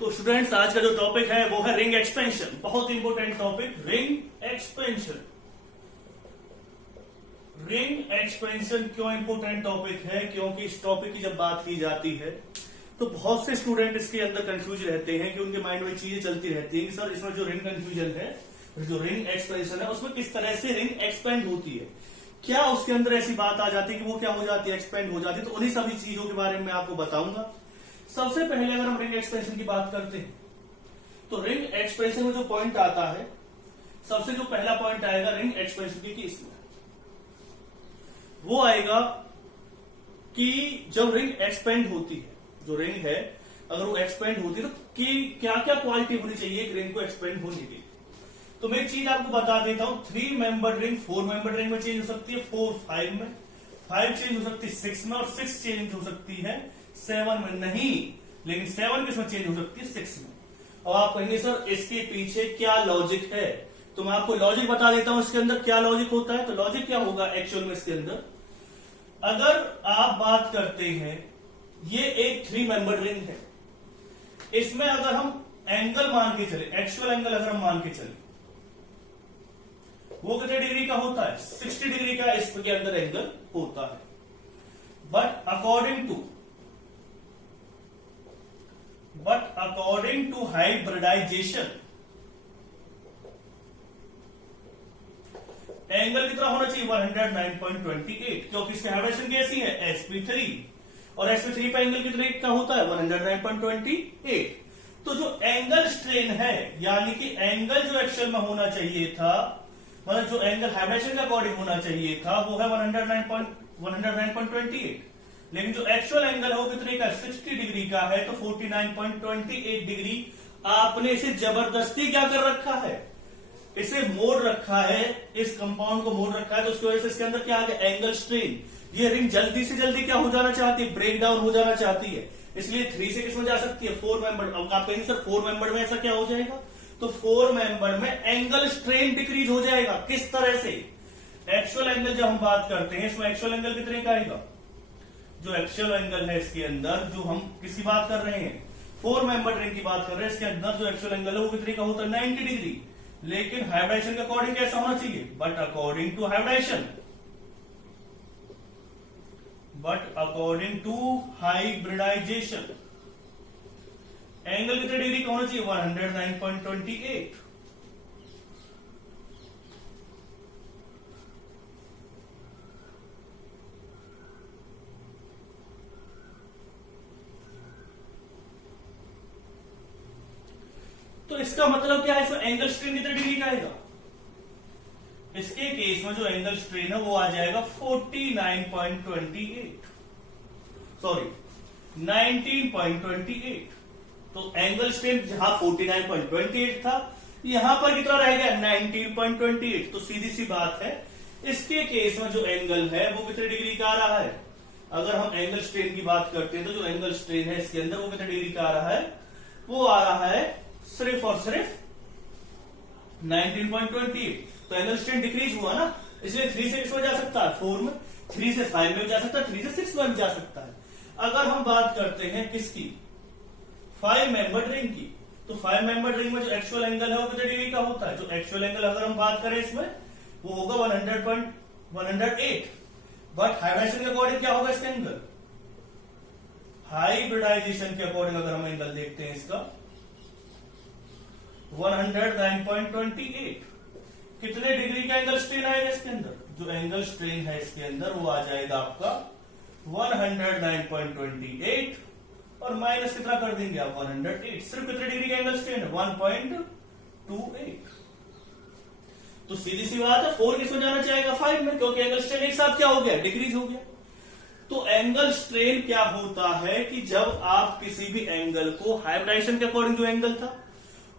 तो स्टूडेंट्स आज का जो टॉपिक है वो है रिंग एक्सपेंशन। बहुत important topic ring expansion. Ring expansion क्यों इंपॉर्टेंट टॉपिक है? क्योंकि इस टॉपिक की जब बात की जाती है तो बहुत से स्टूडेंट इसके अंदर कंफ्यूज रहते हैं कि उनके माइंड में चीजें चलती रहती हैं कि सर इसमें जो रिंग कंफ्यूजन है, जो रिंग एक्सपेंशन है उसमें किस तरह से रिंग एक्सपेंड होती है, क्या उसके अंदर ऐसी बात आ जाती है कि वो क्या हो जाती है, एक्सपेंड हो जाती है। तो उन्हीं सभी चीजों के बारे में आपको बताऊंगा। सबसे पहले अगर हम रिंग एक्सपेंशन की बात करते हैं तो रिंग एक्सपेंशन में जो पॉइंट आता है, सबसे जो पहला पॉइंट आएगा रिंग एक्सपेंशन की केस में, वो आएगा कि जब रिंग एक्सपेंड होती है, जो रिंग है अगर वो एक्सपेंड होती है तो क्या क्या क्वालिटी होनी चाहिए एक रिंग को एक्सपेंड होने की। तो मैं एक चीज आपको बता देता हूं, 3 मेंबर रिंग 4 मेंबर रिंग में चेंज हो सकती है, 4 5 में, 5 चेंज हो सकती है 6 में, और 6 चेंज हो सकती है 7 में नहीं, लेकिन 7 किसमें चेंज हो सकती है 6 में। और आप कहेंगे सर इसके पीछे क्या लॉजिक है, तो मैं आपको लॉजिक बता देता हूं इसके अंदर क्या लॉजिक होता है। तो लॉजिक क्या होगा एक्चुअल में इसके अंदर, अगर आप बात करते हैं ये एक 3 मेंबर रिंग है, इसमें अगर हम एंगल मान के चले, एक्चुअल एंगल अगर हम मान के चले, वो कितने डिग्री का होता है, 60 डिग्री का इसके अंदर एंगल होता है। But according to hybridization angle कितना होना चाहिए 109.28, क्योंकि इसकी हाइब्रिडेशन कैसी है sp3, और sp3 पे एंगल कितने का होता है 109.28। तो जो एंगल स्ट्रेन है, यानी कि एंगल जो एक्चुअल में होना चाहिए था, मतलब जो एंगल हाइब्रिडेशन के अकॉर्डिंग होना चाहिए था, वो है 109.28, लेकिन जो एक्चुअल एंगल है वो कितने का 60 डिग्री का है, तो 49.28 डिग्री आपने इसे जबरदस्ती क्या कर रखा है, इसे मोड़ रखा है, इस कंपाउंड को मोड़ रखा है, तो उसकी वजह से इसके अंदर क्या आ गया एंगल स्ट्रेन। ये रिंग जल्दी से जल्दी क्या हो जाना चाहती है, ब्रेक डाउन हो जाना चाहती है, इसलिए 3 से किसमें जा सकती है 4 मेंबर। अब आप कहेंगे सर 4 मेंबर में ऐसा क्या हो जाएगा, तो 4 मेंबर में एंगल स्ट्रेन डिक्रीज हो जाएगा। किस तरह से, एक्चुअल एंगल जब हम बात करते हैं इसमें एक्चुअल एंगल कितने का आएगा, जो एक्चुअल एंगल है इसके अंदर, जो हम किसकी बात कर रहे हैं 4 मेंबर रिंग की बात कर रहे हैं, इसके अंदर जो एक्चुअल एंगल है वो कितने का होता है 90 डिग्री, लेकिन हाइब्रिडेशन के अकॉर्डिंग कैसा होना चाहिए, but according to hybridization angle कितने डिग्री का होना चाहिए 109.28। तो इसका मतलब क्या है, इसमें एंगल स्ट्रेन कितने डिग्री का आएगा, इसके केस में जो एंगल स्ट्रेन है वो आ जाएगा 19.28। तो एंगल स्ट्रेन जहां 49.28 था, यहां पर कितना रह गया 19.28। तो सीधी सी बात है, इसके केस में जो एंगल है वो कितने डिग्री का आ रहा है। अगर हम एंगल स्ट्रेन की बात करते हैं तो जो एंगल स्ट्रेन है इसके अंदर वो कितने डिग्री का आ रहा है, वो आ रहा है सिर्फ और सिर्फ 19.28। तो एंगल स्ट्रेन डिक्रीज हुआ ना, इसलिए 3 से किसमें जा सकता है 4 में, 3 से 5 में भी जा सकता है, 3 से 6 में भी जा सकता है। अगर हम बात करते हैं किसकी 5 मेंबर रिंग की, तो 5 मेंबर रिंग में जो एक्चुअल एंगल है वो कितने डिग्री का होता है, जो एक्चुअल एंगल अगर हम बात करें इसमें वो होगा 100.108। बट हाइब्रिडेशन के अकॉर्डिंग क्या होगा इसका एंगल, हाइब्रिडाइजेशन के अकॉर्डिंग अगर हम एंगल देखते हैं इसका 109.28, कितने डिग्री का एंगल स्ट्रेन आएगा इसके अंदर, जो एंगल स्ट्रेन है इसके अंदर वो आ जाएगा आपका 109.28, और माइनस कितना कर देंगे आप 108, सिर्फ कितने डिग्री का एंगल स्ट्रेन है 1.28। तो सीधी सी बात है 4 किसमें जाना चाहेगा 5 में, क्योंकि एंगल स्ट्रेन एक साथ क्या हो गया डिक्रीज हो गया। तो एंगल स्ट्रेन क्या होता है कि जब आप किसी भी एंगल को हाइब्रिडाइजेशन के अकॉर्डिंग जो एंगल था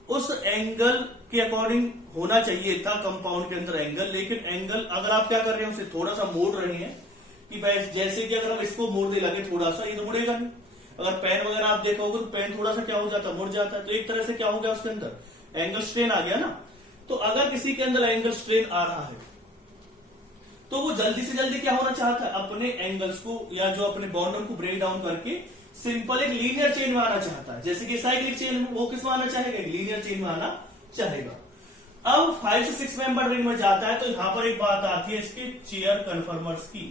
उस एंगल के अकॉर्डिंग होना चाहिए था कंपाउंड के अंदर एंगल, लेकिन एंगल अगर आप क्या कर रहे हैं उसे थोड़ा सा मोड़ रहे हैं कि जैसे कि अगर हम इसको मोड़ दे लगे थोड़ा सा, ये तो मुड़ेगा नहीं। अगर पेन वगैरह आप देखा होगा तो पेन थोड़ा सा क्या हो जाता है मुड़ जाता है, तो एक तरह से क्या हो गया उसके अंदर एंगल स्ट्रेन आ गया ना। तो अगर किसी के अंदर एंगल स्ट्रेन आ रहा है तो वो जल्दी से जल्दी क्या होना चाहता है, अपने एंगल्स को या जो अपने बॉन्डर को ब्रेक डाउन करके सिंपल एक लीनियर चेन में आना चाहता है, जैसे कि साइक्लिक चेन में वो किस में आना चाहेगा, एक लीनियर चेन में आना चाहेगा। अब 5 से 6 मेंबर रिंग में जाता है तो यहां पर एक बात आती है इसके चेयर कन्फर्मर्स की,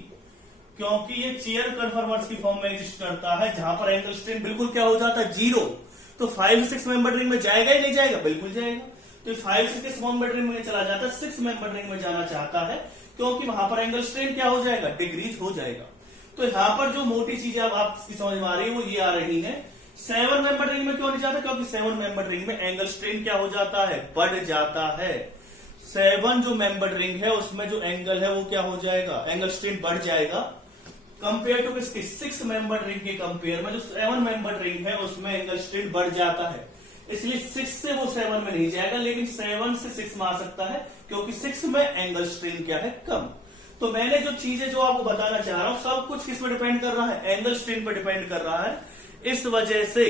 क्योंकि ये चेयर कन्फर्मर्स की फॉर्म में एग्जिस्ट करता है, जहां पर एंगल स्ट्रेन बिल्कुल क्या हो जाता है, 0। तो 5 से 6 मेंबर रिंग में जाएगा ही नहीं जाएगा, बिल्कुल जाएगा। तो 5 से 6 मेंबर रिंग में चला जाता है, 6 मेंबर रिंग में जाना चाहता है, क्योंकि वहां पर एंगल स्ट्रेन क्या हो जाएगा, डिक्रीज हो जाएगा। तो यहां पर जो मोटी चीजें अब आपकी समझ में आ रही है वो ये आ रही है। 7 मेंबर रिंग में क्यों नहीं जाता, क्योंकि 7 मेंबर रिंग में एंगल स्ट्रेन क्या हो जाता है, बढ़ जाता है। 7 जो मेंबर रिंग है उसमें जो एंगल है वो क्या हो जाएगा, एंगल स्ट्रेन बढ़ जाएगा, कंपेयर टू किसकी, 6 मेंबर रिंग के कंपेयर में जो 7 मेंबर रिंग है उसमें एंगल स्ट्रेन बढ़ जाता है। इसलिए 6 से वो 7 में नहीं जाएगा, लेकिन 7 से 6 में आ सकता है, क्योंकि 6 में एंगल स्ट्रेन क्या है, कम। तो मैंने जो चीजें जो आपको बताना चाह रहा हूं सब कुछ किस पर डिपेंड कर रहा है, एंगल स्ट्रेन पर डिपेंड कर रहा है। इस वजह से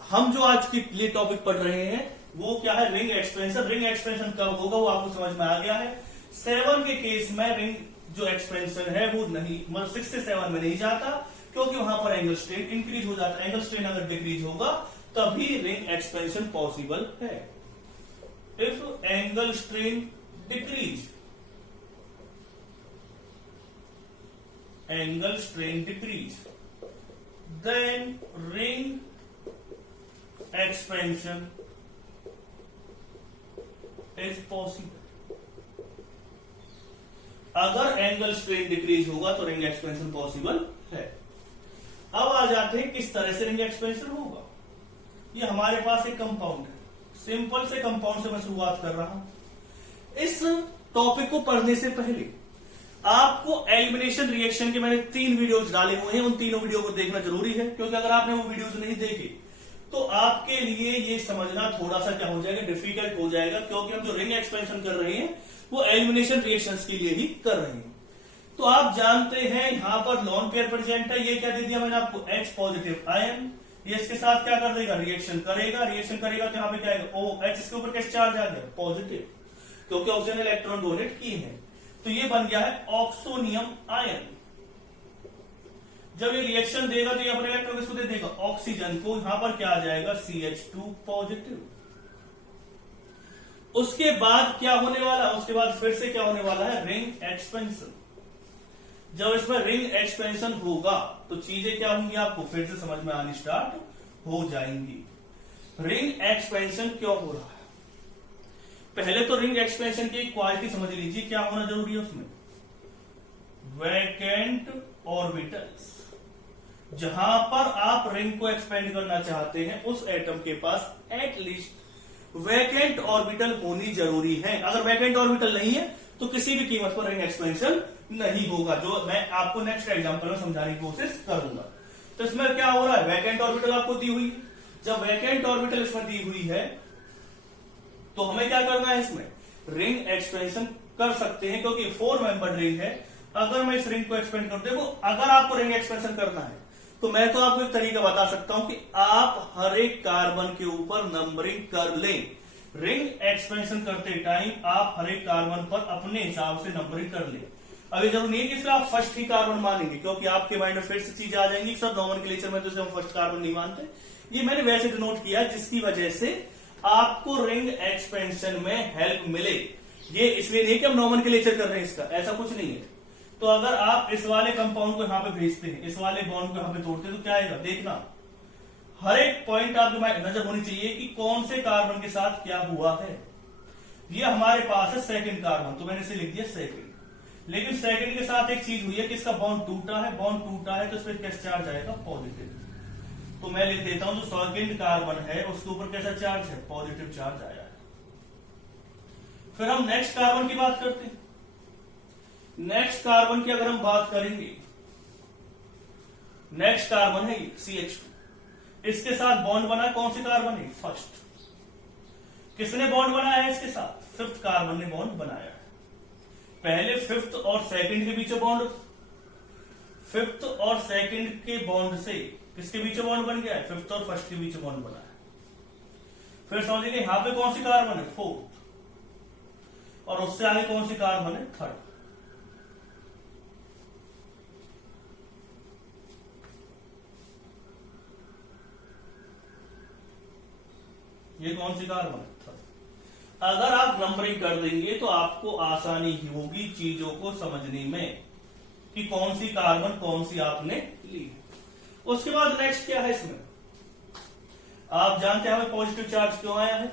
हम जो आज के लिए टॉपिक पढ़ रहे हैं वो क्या है, रिंग एक्सपेंशन। रिंग एक्सपेंशन कब होगा वो आपको समझ में आ गया है। 7 के केस में रिंग जो एक्सपेंशन है वो नहीं, मतलब 6 से 7 में नहीं जाता, क्योंकि वहां पर एंगल स्ट्रेन इंक्रीज हो जाता है। एंगल स्ट्रेन अगर डिक्रीज होगा तभी रिंग एक्सपेंशन पॉसिबल है। If angle strain decrease, angle strain decrease, then ring expansion is possible। अगर एंगल स्ट्रेन डिक्रीज होगा तो रिंग एक्सपेंशन पॉसिबल है। अब आ जाते हैं किस तरह से रिंग एक्सपेंशन होगा। ये हमारे पास एक कंपाउंड है, सिंपल से कंपाउंड से मैं शुरुआत कर रहा हूं। इस टॉपिक को पढ़ने से पहले आपको एलिमिनेशन रिएक्शन के मैंने 3 वीडियोज डाले हुए हैं, उन तीनों वीडियो को देखना जरूरी है, क्योंकि अगर आपने वो वीडियोज नहीं देखे तो आपके लिए ये समझना थोड़ा सा क्या हो जाएगा, डिफिकल्ट हो जाएगा, क्योंकि हम जो रिंग एक्सपेंशन कर रहे हैं वो एलिमिनेशन रिएक्शंस के लिए ही कर रहे हैं। तो आप जानते हैं यहां पर लॉन पेयर प्रेजेंट है, ये क्या दे दिया मैंने आपको, H पॉजिटिव आयन, ये इसके साथ क्या कर देगा, रिएक्शन करेगा। रिएक्शन करेगा तो यहां पे क्या आएगा, OH, इसके ऊपर कैसे चार्ज आ गया, पॉजिटिव, क्योंकि ऑक्सीजन इलेक्ट्रॉन डोनेट किए हैं। तो ये बन गया है ऑक्सोनियम आयन। जब ये रिएक्शन देगा तो ये अपने इलेक्ट्रॉन किसको दे देगा, ऑक्सीजन को। यहां पर क्या आ जाएगा, CH2 पॉजिटिव। उसके बाद क्या होने वाला, उसके बाद फिर से क्या होने वाला है, रिंग एक्सपेंशन। जब इसमें रिंग एक्सपेंशन होगा तो चीजें क्या होंगी आपको फिर से समझ में आनी स्टार्ट हो जाएंगी। रिंग एक्सपेंशन क्यों हो रहा है, पहले तो रिंग एक्सपेंशन की क्वालिटी समझ लीजिए, क्या होना जरूरी है उसमें, वैकेंट ऑर्बिटल्स। जहां पर आप रिंग को एक्सपेंड करना चाहते हैं उस एटम के पास एटलीस्ट वैकेंट ऑर्बिटल होनी जरूरी है। अगर वैकेंट ऑर्बिटल नहीं है तो किसी भी कीमत पर रिंग एक्सपेंशन नहीं होगा, जो मैं आपको नेक्स्ट एग्जांपल में समझाने की कोशिश करूंगा। तो इसमें क्या हो रहा है, वैकेंट ऑर्बिटल आपको दी हुई है। जब वैकेंट ऑर्बिटल इसमें दी हुई है तो हमें क्या करना है, इसमें रिंग एक्सपेंशन कर सकते हैं, क्योंकि 4 मेंबर रिंग है। अगर मैं इस रिंग को एक्सपेंड कर देखो, अगर आपको रिंग एक्सपेंशन करना है तो मैं तो आपको एक तरीका बता सकता हूं कि आप हर एक कार्बन के ऊपर नंबरिंग कर लें। रिंग एक्सपेंशन करते टाइम आप हर एक कार्बन पर अपने हिसाब से नंबरिंग कर लें। अभी जरूर नहीं है कि सिर्फ आप फर्स्ट ही कार्बन मानेंगे, क्योंकि आपके माइंड में फिर से चीजें आ जाएंगी, सर नॉमेनक्लेचर में तो हम फर्स्ट कार्बन नहीं मानते। ये मैंने वैसे डिनोट किया जिसकी वजह से आपको रिंग एक्सपेंशन में हेल्प मिले। ये इसलिए नहीं कि हम नॉमेनक्लेचर कर रहे हैं इसका, ऐसा कुछ नहीं है। तो अगर आप इस वाले कंपाउंड को यहां पे भेजते हैं, इस वाले बॉन्ड को यहां पे तोड़ते हैं तो क्या आएगा, देखना हर एक पॉइंट आपके नजर होनी चाहिए कि कौन से कार्बन के साथ क्या हुआ है। ये हमारे पास है सेकंड कार्बन, तो मैंने इसे लिख दिया सेकंड। लेकिन सेकंड के साथ एक चीज हुई है कि इसका बॉन्ड टूटा है, बॉन्ड टूटा है तो इस पर कैसा चार्ज आएगा, पॉजिटिव। तो मैं लिख देता हूं जो सेकंड कार्बन है उसके ऊपर कैसा चार्ज है, पॉजिटिव चार्ज आया है। फिर हम नेक्स्ट कार्बन की बात करते हैं। नेक्स्ट कार्बन की अगर हम बात करेंगे, नेक्स्ट कार्बन है CH2, इसके साथ बॉन्ड बना कौन से कार्बन है, फर्स्ट। किसने बॉन्ड बनाया है इसके साथ, फिफ्थ कार्बन ने बॉन्ड बनाया है। पहले फिफ्थ और सेकंड के बीच बॉन्ड, फिफ्थ और सेकंड के बॉन्ड से किसके बीच बॉन्ड बन गया है, फिफ्थ और फर्स्ट के बीच बॉन्ड बना है। फिर समझिए यहां पे कौन सी कार्बन है, फोर्थ, और उससे आगे कौन सी कार्बन है, थर्ड। ये कौन सी कार्बन है? थर्ड। अगर आप नंबरिंग कर देंगे तो आपको आसानी होगी चीजों को समझने में कि कौन सी कार्बन कौन सी आपने ली। उसके बाद नेक्स्ट क्या है इसमें, आप जानते हैं हमें पॉजिटिव चार्ज क्यों आया है?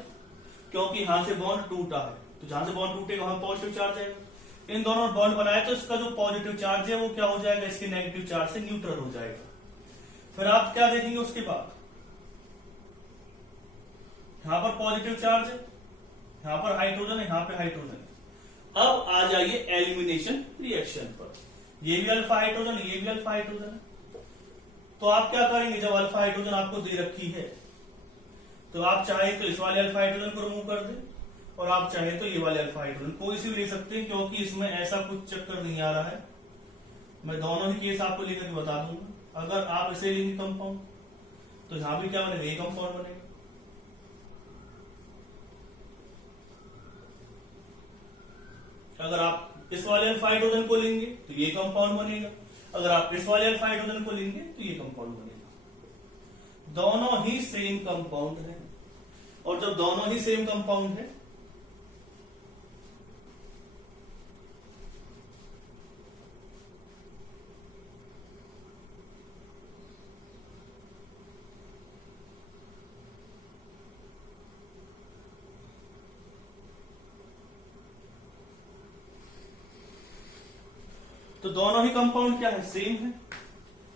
क्योंकि यहां से बॉन्ड टूटा है, तो जहां से बॉन्ड टूटेगा वहां पॉजिटिव चार्ज आएगा। इन दोनों बॉन्ड बनाया तो इसका जो पॉजिटिव चार्ज है वो क्या हो जाएगा, इसके नेगेटिव चार्ज से न्यूट्रल हो जाएगा। फिर आप क्या देखेंगे उसके बाद, यहां पर पॉजिटिव चार्ज है, यहां पर हाइड्रोजन है, यहां पे हाइड्रोजन है। अब आ जाइए एलिमिनेशन रिएक्शन पर, ये भी अल्फा हाइड्रोजन, ये भी अल्फा हाइड्रोजन है। तो आप क्या करेंगे, जब अल्फा हाइड्रोजन आपको दे रखी है तो आप चाहे तो इस वाले अल्फा हाइड्रोजन को रिमूव कर दें, और आप चाहे तो ये वाले अल्फा हाइड्रोजन कोई सी भी ले सकते हैं, क्योंकि इसमें ऐसा कुछ चक्कर नहीं आ रहा है। मैं दोनों ही केस आपको लेकर के बता दूंगा। अगर आप इसे लेंगे कंपाउंड तो यहां भी क्या बनेगा, ये कंपाउंड बनेगा। अगर आप इस वाले अल्फा हाइड्रोजन को लेंगे तो ये कंपाउंड बनेगा, अगर आप इस वाले अल्फा हाइड्रोजन को लेंगे तो ये कंपाउंड बनेगा। दोनों ही सेम कंपाउंड है, और जब दोनों ही सेम कंपाउंड है तो दोनों ही कंपाउंड क्या है, सेम है।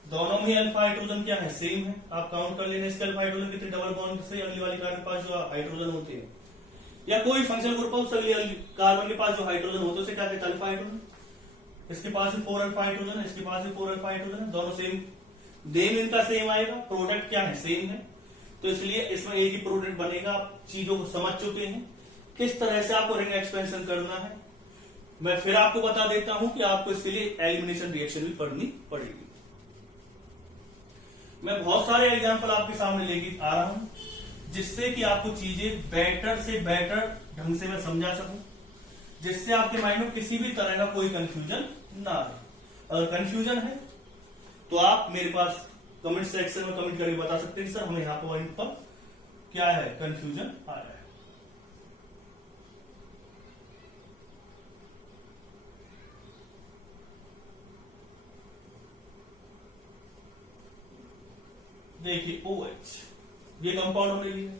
दोनों में अल्फा हाइड्रोजन क्या है, सेम है। आप काउंट कर लेना इसके अल्फा हाइड्रोजन कितने डबल बॉन्ड से अगली वाली कार्बन के पास जो हाइड्रोजन होते हैं, या कोई फंक्शनल ग्रुप हो उस अगली कार्बन के पास जो हाइड्रोजन होते हैं उसे क्या कहते हैं, अल्फा हाइड्रोजन। इसके पास भी 4 अल्फा हाइड्रोजन है, इसके पास भी 4 अल्फा हाइड्रोजन है, दोनों सेम, नेम इनका सेम आएगा, प्रोडक्ट क्या है, सेम है। तो इसलिए इसमें एक ही प्रोडक्ट बनेगा। आप चीजों को समझ चुके हैं किस तरह से आपको रिंग एक्सपेंशन करना है। मैं फिर आपको बता देता हूं कि आपको इसके लिए एलिमिनेशन रिएक्शन भी पढ़नी पड़ेगी। मैं बहुत सारे एग्जांपल आपके सामने लेके आ रहा हूं जिससे कि आपको चीजें बेटर से बेटर ढंग से मैं समझा सकूं, जिससे आपके माइंड में किसी भी तरह का कोई कंफ्यूजन ना आए। अगर कंफ्यूजन है तो आप मेरे पास कमेंट सेक्शन में कमेंट करके बता सकते हैं सर हमें यहाँ पॉइंट पर क्या है कंफ्यूजन आ रहा है। देखिए OH ये कंपाउंड हमने लिया,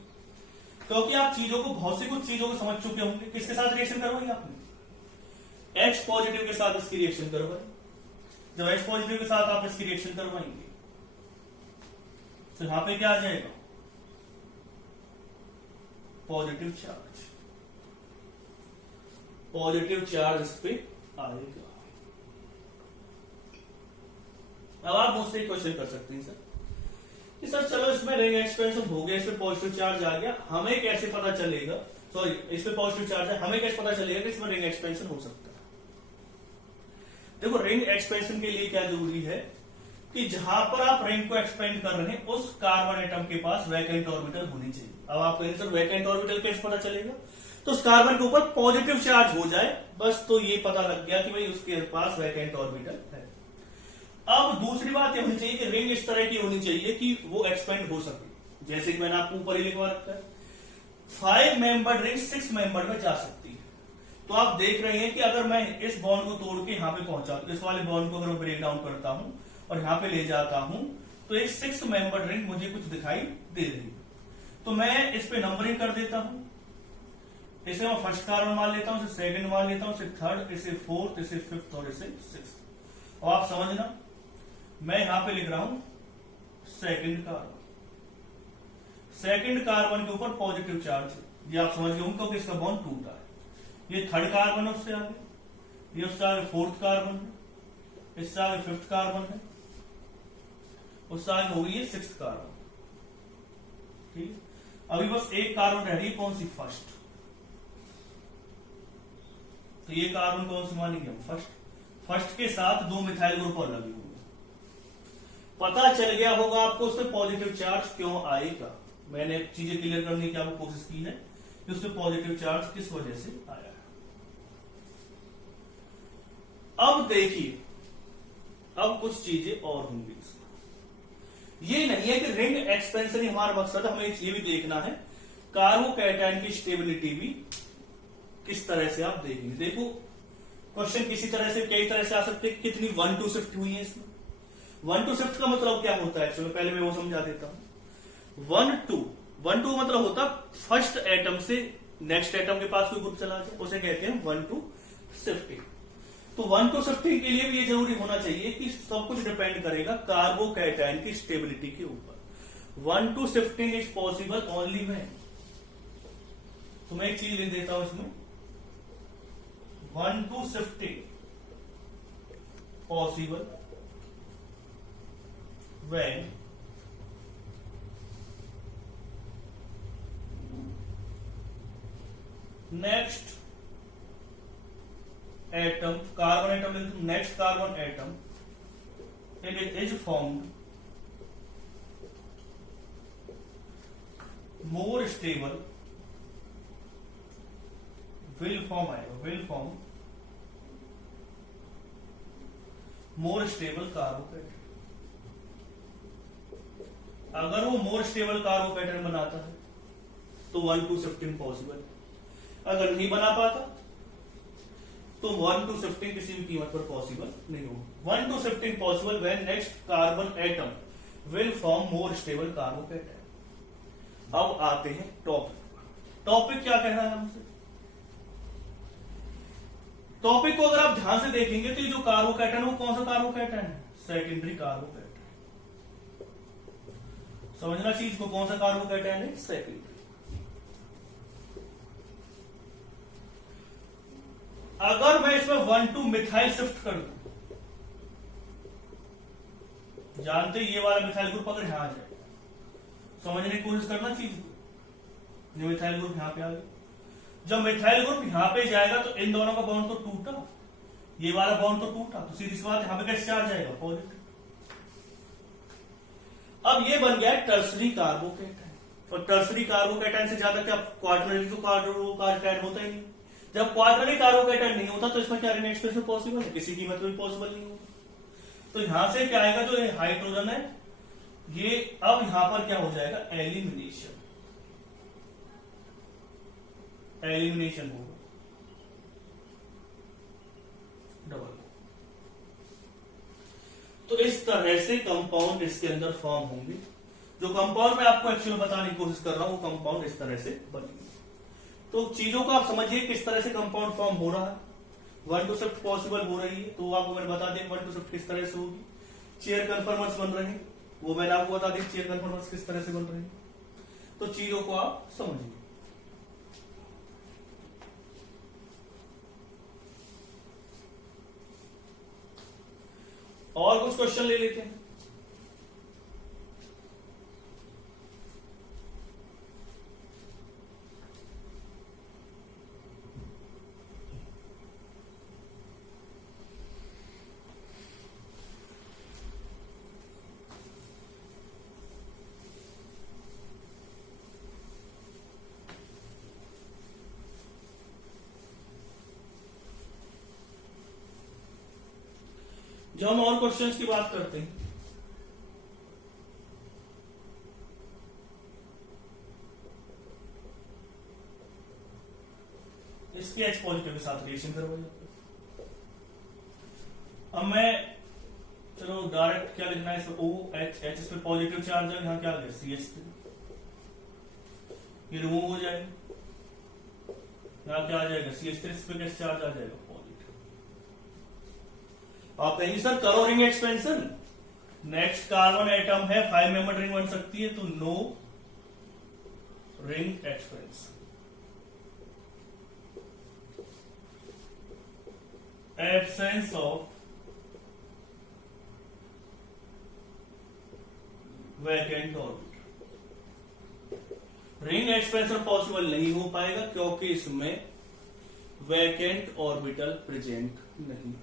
क्योंकि आप चीजों को बहुत सी कुछ चीजों को समझ चुके होंगे। किसके साथ रिएक्शन करवाई आपने, H पॉजिटिव के साथ इसकी रिएक्शन करवाई। जब H पॉजिटिव के साथ आप इसकी रिएक्शन करवाएंगे तो यहां पे क्या आ जाएगा, पॉजिटिव चार्ज। पॉजिटिव चार्ज इस पे आएगा। अब आप मुझसे एक क्वेश्चन कर सकते हैं सर कि सर चलो इसमें रिंग एक्सपेंशन हो गया, इसमें पॉजिटिव चार्ज आ गया, हमें कैसे पता चलेगा, सॉरी इसमें पॉजिटिव चार्ज है, हमें कैसे पता चलेगा कि इसमें रिंग एक्सपेंशन हो सकता है। देखो रिंग एक्सपेंशन के लिए क्या जरूरी है कि जहां पर आप रिंग को एक्सपेंड कर रहे हैं उस कार्बन एटम के पास वैकेंट ऑर्बिटल होनी चाहिए। अब आप कहेंगे सर वैकेंट ऑर्बिटल कैसे पता चलेगा, तो उस कार्बन के ऊपर पॉजिटिव चार्ज हो जाए बस, तो ये पता लग गया कि भाई उसके पास वैकेंट ऑर्बिटल है। अब दूसरी बात ये होनी चाहिए कि रिंग इस तरह की होनी चाहिए कि वो एक्सपेंड हो सके। जैसे कि मैंने आपको ऊपर ही लिखवा रखा है 5 मेंबर रिंग 6 मेंबर में जा सकती है। तो आप देख रहे हैं कि अगर मैं इस बॉन्ड को तोड़ के यहां पे पहुंचा, तो इस वाले बॉन्ड को अगर मैं ब्रेक डाउन करता हूं और यहां पे ले जाता हूं तो एक 6 मेंबर रिंग मुझे कुछ दिखाई दे रही है। तो मैं इस पे नंबरिंग कर देता हूं, इसे मैं फर्स्ट कार्बन मान लेता हूं, इसे सेकंड मान लेता हूं, इसे थर्ड, इसे फोर्थ, इसे फिफ्थ और इसे सिक्स्थ। और आप समझना मैं यहां पे लिख रहा हूं सेकंड कार्बन। सेकंड कार्बन के ऊपर पॉजिटिव चार्ज है, ये आप समझ गए होंगे कि इसका बॉन्ड टूटा है। ये थर्ड कार्बन है, उससे आगे ये उससे आगे फोर्थ कार्बन है, इससे आगे फिफ्थ कार्बन है, उससे आगे होगी ये सिक्स्थ कार्बन। ठीक, अभी बस एक कार्बन रह रही है, कौन सी, फर्स्ट। तो ये कार्बन कौन सी मानेंगे हम, फर्स्ट। फर्स्ट के साथ 2 मिथाइल ग्रुप और लगे हुए। पता चल गया होगा आपको उसमें पॉजिटिव चार्ज क्यों आएगा। मैंने चीजें क्लियर करने की आपको कोशिश की है कि उसमें पॉजिटिव चार्ज किस वजह से आया है। अब देखिए, अब कुछ चीजें और होंगी इसमें। ये नहीं है कि रिंग एक्सपेंशन ही हमारा मकसद है, हमें ये भी देखना है कार्बोकैटायन की स्टेबिलिटी भी किस तरह से आप देखेंगे। देखो क्वेश्चन किसी तरह से कई तरह से आ सकते हैं। कितनी 1-2 शिफ्ट हुई है इसमें। 1-2 शिफ्ट का मतलब क्या होता है एक्चुअली, पहले मैं वो समझा देता हूं। 1-2 मतलब होता फर्स्ट एटम से नेक्स्ट एटम के पास कोई ग्रुप चला जाए, उसे कहते हैं 1-2 शिफ्टिंग। तो 1-2 शिफ्टिंग के लिए भी ये जरूरी होना चाहिए कि सब कुछ डिपेंड करेगा कार्बोकैटायन की स्टेबिलिटी के ऊपर। 1-2 shifting is possible only when, तो मैं एक चीज लिख देता हूं इसमें, 1-2 shifting possible when next atom, carbon atom, next carbon atom and it is formed more stable will form more stable carbocation. अगर वो मोर स्टेबल कार्बोकैटायन बनाता है तो 1-2 शिफ्टिंग पॉसिबल है। अगर नहीं बना पाता तो 1-2 शिफ्टिंग किसी भी कीमत पर पॉसिबल नहीं होगी। 1-2 shifting possible when next carbon atom will form more stable carbocation. अब आते हैं टॉपिक क्या कह रहा है हमसे। टॉपिक को अगर आप ध्यान से देखेंगे तो ये जो कार्बोकैटायन वो कौन सा कार्बोकैटायन है, सेकेंडरी कार्बोकैटायन। समझना चीज को, कौन सा कार्बोकैटायन है, सेकेंडरी। अगर मैं इसमें 1-2 मिथाइल शिफ्ट कर दूं, जानते ये वाला मिथाइल ग्रुप अगर यहां आ जाए, समझने की कोशिश करना चीज को। ये मिथाइल ग्रुप यहां पे आ गया, जब मिथाइल ग्रुप यहां पे जाएगा तो इन दोनों का बॉन्ड तो टूटा, ये वाला बॉन्ड तो टूटा, तो सीधी सी बात यहां पे कैसे चार्ज आएगा, पॉजिटिव। अब ये बन गया टर्सरी कार्बोकैटायन। और टर्सरी कार्बोकैटायन से ज्यादा क्या क्वार्टरनरी तो कार्बोकैटायन होता ही नहीं। जब क्वार्टरनरी कार्बोकैटायन नहीं होता तो इसमें क्या रिंग एक्सपेंशन पॉसिबल है, किसी कीमत में भी पॉसिबल नहीं होगा। तो यहां से क्या आएगा, जो हाइड्रोजन है ये अब यहां पर क्या हो जाएगा, एलिमिनेशन होगा, डबल। तो इस तरह से कंपाउंड इसके अंदर फॉर्म होंगे। जो कंपाउंड मैं आपको एक्चुअली बताने की कोशिश कर रहा हूं वो कंपाउंड इस तरह से बनेंगे। तो चीजों को आप समझिए किस तरह से कंपाउंड फॉर्म हो रहा है। 1-2 शिफ्ट पॉसिबल हो रही है, तो आपको मैंने बता दें 1-2 शिफ्ट किस तरह से होगी। चेयर कन्फर्मर्स बन रहे हैं, वो मैंने आपको बता दें चेयर कन्फर्मर्स किस तरह से बन रहे हैं। तो चीजों को आप समझिए। और कुछ क्वेश्चन ले लेते हैं। जो हम और क्वेश्चंस की बात करते हैं, इसके H पॉजिटिव के साथ रिएक्शन करवाइए। अब मैं चलो डायरेक्ट क्या लिखना है इसमें, OH, इस पे पॉजिटिव चार्ज है, यहां क्या आ गया CH3, ये रिमूव हो जाएगा, यहां क्या आ जाएगा CH3, इस पे कैसे चार्ज आ जाएगा, आप कहेंगे सर करो ring expansion, next carbon atom है 5 मेंबर रिंग बन सकती है, तो no ring expansion. Absence of vacant orbit, ring expansion possible नहीं हो पाएगा क्योंकि इसमें वैकेंट ऑर्बिटल प्रेजेंट नहीं।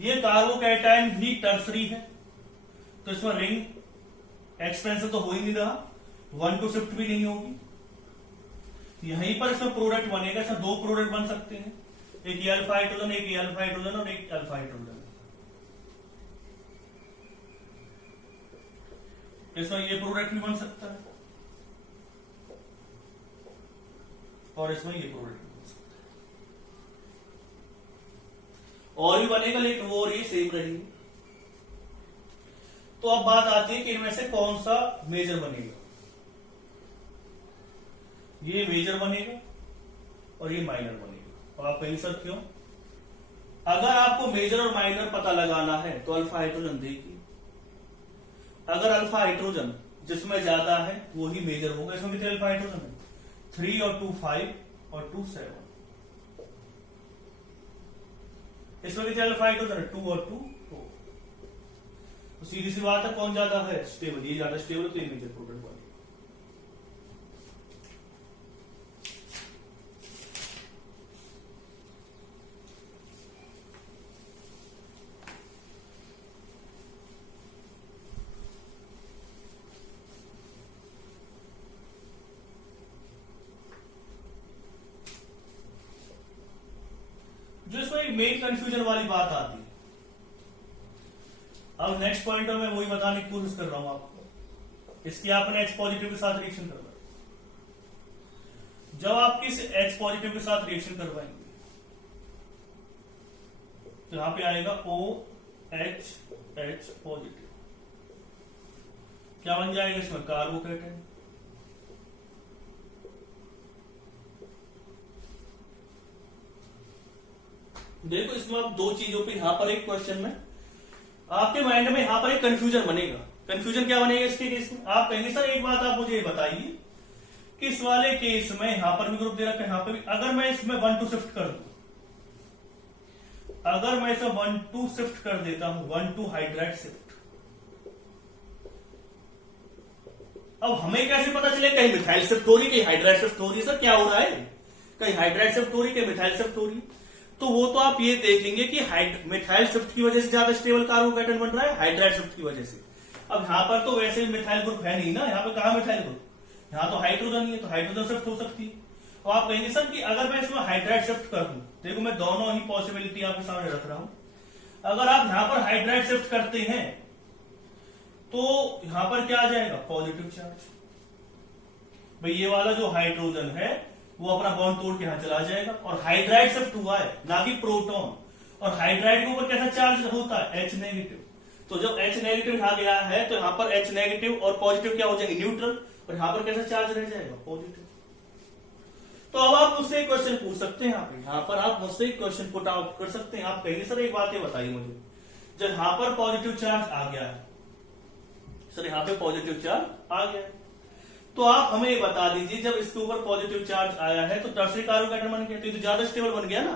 ये कार्बोकैटायन भी टर्सरी है, तो इसमें रिंग एक्सपेंशन तो हो ही नहीं रहा, 1-2 शिफ्ट भी नहीं होगी। यहीं पर इसमें प्रोडक्ट बनेगा, इसमें 2 प्रोडक्ट बन सकते हैं, एक अल्फा हाइड्रोजन, एक अल्फा हाइड्रोजन और एक अल्फा हाइड्रोजन। इसमें ये प्रोडक्ट भी बन सकता है और इसमें ये प्रोडक्ट भी बन सकता है और भी बनेगा, लेकिन वो और ये सेम रहेगी। तो अब बात आती है कि इनमें से कौन सा मेजर बनेगा। ये मेजर बनेगा और ये माइनर बनेगा। और आप कहेंगे सर क्यों? अगर आपको मेजर और माइनर पता लगाना है तो अल्फा हाइड्रोजन देखिए, अगर अल्फा हाइड्रोजन जिसमें ज्यादा है वो ही मेजर होगा। इसमें कितने अल्फा हाइड्रोजन है? 3 और 2 5 और 2 7। इसमें कितने अल्फा हाइड्रोजन है? 2 और 2 4। तो सीधी सी बात है, कौन ज्यादा है? स्टेबल। ये ज्यादा स्टेबल तो ये मेजर प्रोडक्ट बनेगा। जो इसमें एक मेन कंफ्यूजन वाली बात आती है, अब नेक्स्ट पॉइंट में मैं वही बताने की कोशिश कर रहा हूं आपको। इसकी आपने H पॉजिटिव के साथ रिएक्शन करवाई। जब आप किस H पॉजिटिव के साथ रिएक्शन करवाएंगे तो यहां पे आएगा OH H पॉजिटिव। क्या बन जाएगा इसमें? कार्बोकेटाइन। देखो इसमें आप दो चीजों पे यहां पर एक क्वेश्चन में आपके माइंड में यहां पर एक कंफ्यूजन बनेगा। कंफ्यूजन क्या बनेगा इसके केस में? आप कहेंगे सर एक बात आप मुझे बताइए कि इस वाले केस में यहां पर भी ग्रुप दे रखा है, यहां पर भी, अगर मैं इसमें 1 2 शिफ्ट कर दूं, अगर मैं इसमें 1 2 शिफ्ट कर देता हूं, 1 2 हाइड्राइड शिफ्ट, अब हमें कैसे पता चले कहीं मिथाइल शिफ्ट हो रही, कहीं हाइड्राइड शिफ्ट हो रही है? सर क्या हो रहा है? कहीं हाइड्राइड शिफ्ट हो रही, कहीं मिथाइल शिफ्ट हो रही। तो वो तो आप ये देखेंगे कि मिथाइल शिफ्ट की वजह से ज्यादा स्टेबल कार्बोकेटाइन बन रहा है, हाइड्राइड शिफ्ट की वजह से। अब यहां पर तो वैसे भी मिथाइल ग्रुप है नहीं ना, यहां पर कहां मिथाइल ग्रुप? यहां तो हाइड्रोजन ही है, तो हाइड्रोजन शिफ्ट हो सकती है। तो आप कहेंगे सर कि अगर मैं इसमें हाइड्राइड शिफ्ट कर दूं, देखो मैं दोनों ही पॉसिबिलिटी आपके सामने रख रहा हूं। अगर आप यहां पर हाइड्राइड शिफ्ट करते हैं तो यहां पर क्या आ जाएगा? Positive charge. भाई ये वाला जो हाइड्रोजन है वो अपना बॉन्ड तोड़ के यहां चला जाएगा और हाइड्राइड शिफ्ट हुआ है ना कि प्रोटॉन। और हाइड्राइड के ऊपर कैसा चार्ज होता है? H negative. तो जब H नेगेटिव यहां गया है तो यहां पर H नेगेटिव और पॉजिटिव क्या हो जाएंगे? न्यूट्रल। और यहां पर कैसा चार्ज रह जाएगा? पॉजिटिव। तो अब आप मुझसे एक क्वेश्चन पूछ सकते हैं, यहां पर आप मुझसे एक क्वेश्चन पुट आउट कर सकते हैं। आप कहेंगे सर एक बात ये बताइए मुझे, जब यहां पर पॉजिटिव चार्ज आ गया है, सर यहां पे पॉजिटिव चार्ज आ गया है, तो आप हमें बता दीजिए जब इसके ऊपर पॉजिटिव चार्ज आया है तो टर्सरी कार्बोकेटाइन बन गया, तो ये तो ज्यादा स्टेबल बन गया ना।